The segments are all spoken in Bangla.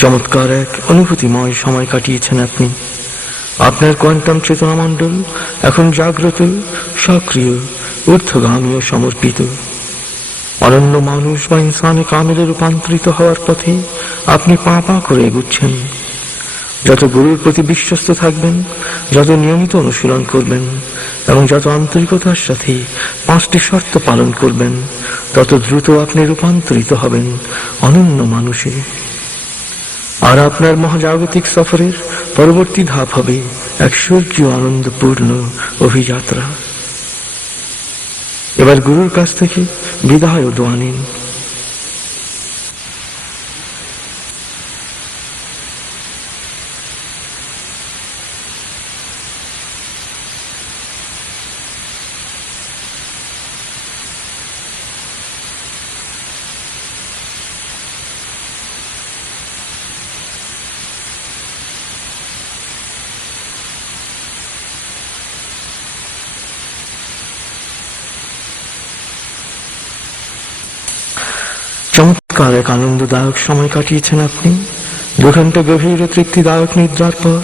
চমৎকার এক অনুভূতিময় সময় কাটিয়েছেন আপনি। আপনার কোয়ান্টাম চেতনামণ্ডল এখন জাগ্রত, সক্রিয়, ঊর্ধ্বগামী ও সমর্পিত। অনন্য মানুষ বা ইনসানে কামেলে রূপান্তরিত হওয়ার পথে আপনি পা পা করে এগুচ্ছেন। যত গুরুর প্রতি বিশ্বস্ত থাকবেন, যত নিয়মিত অনুশীলন করবেন এবং যত আন্তরিকতার সাথে 5টি শর্ত পালন করবেন, তত দ্রুত আপনি রূপান্তরিত হবেন অনন্য মানুষে। আর আপনার মহাজাগতিক সফরের পরবর্তী ধাপ হবে এক স্বর্গীয় আনন্দপূর্ণ অভিযাত্রা। এবার গুরুর কাছ থেকে বিদায় ও দোয়া নিন। চমৎকার এক আনন্দদায়ক সময় কাটিয়েছেন আপনি। 2 ঘন্টা গভীর ও তৃপ্তিদায়ক নিদ্রার পর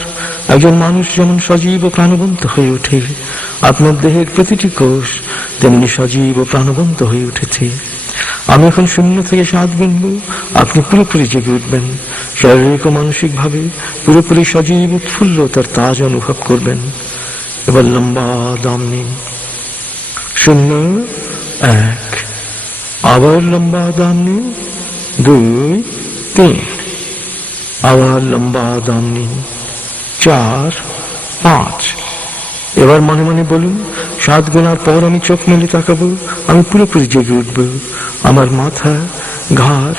একজন মানুষ যেমন সজীব ও প্রাণবন্ত হয়ে ওঠে, আপনার দেহের প্রতিটি কোষ তেমনি সজীব ও প্রাণবন্ত হয়ে উঠেছে। আমি এখন 0 থেকে 7 গুনব, আপনি পুরোপুরি জেগে উঠবেন। শারীরিক ও মানসিক ভাবে পুরোপুরি সজীব উৎফুল্লতার তাজ অনুভব করবেন। এবার লম্বা দম নিন। 0, 1, আবার লম্বা দম নিন। 2, 3, আবার লম্বা দম নিন। 4, 5। এবার মনে মনে বলুন, 7 গোনার পর আমি চোখ মেলে তাকাবো, আমি পুরোপুরি জেগে উঠব। আমার মাথা, ঘাড়,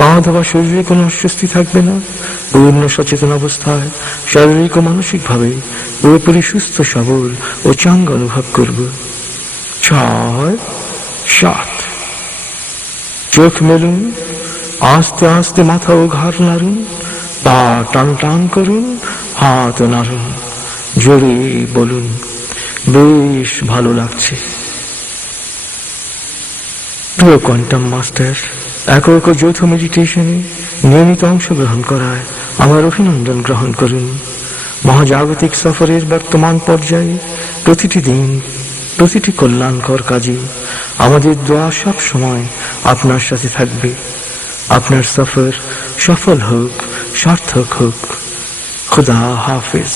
কাঁধ বা শরীরে কোনো অস্বস্তি থাকবে না। পূর্ণ সচেতন অবস্থায় শারীরিক ও মানসিকভাবে পুরোপুরি সুস্থ সবল ও চাঙ্গা অনুভব করব। 6, 7। চোখ মেলুন, আস্তে আস্তে মাথা ও ঘাড় নাড়ুন, পা টান টান করুন, হাত নাড়ুন, জোরে বলুন, বেশ ভালো লাগছে। প্রিয় কোয়ান্টাম মাস্টার, একক ও যৌথ মেডিটেশনে নিয়মিত অংশগ্রহণ করায় আমার অভিনন্দন গ্রহণ করুন। মহাজাগতিক সফরের বর্তমান পর্যায়ে প্রতিটি দিন, প্রতিটি কল্যাণকর কাজে আমাদের দোয়া সব সময় আপনার সাথে থাকবে। আপনার সফর সফল হোক, সার্থক হোক। খুদা হাফেজ।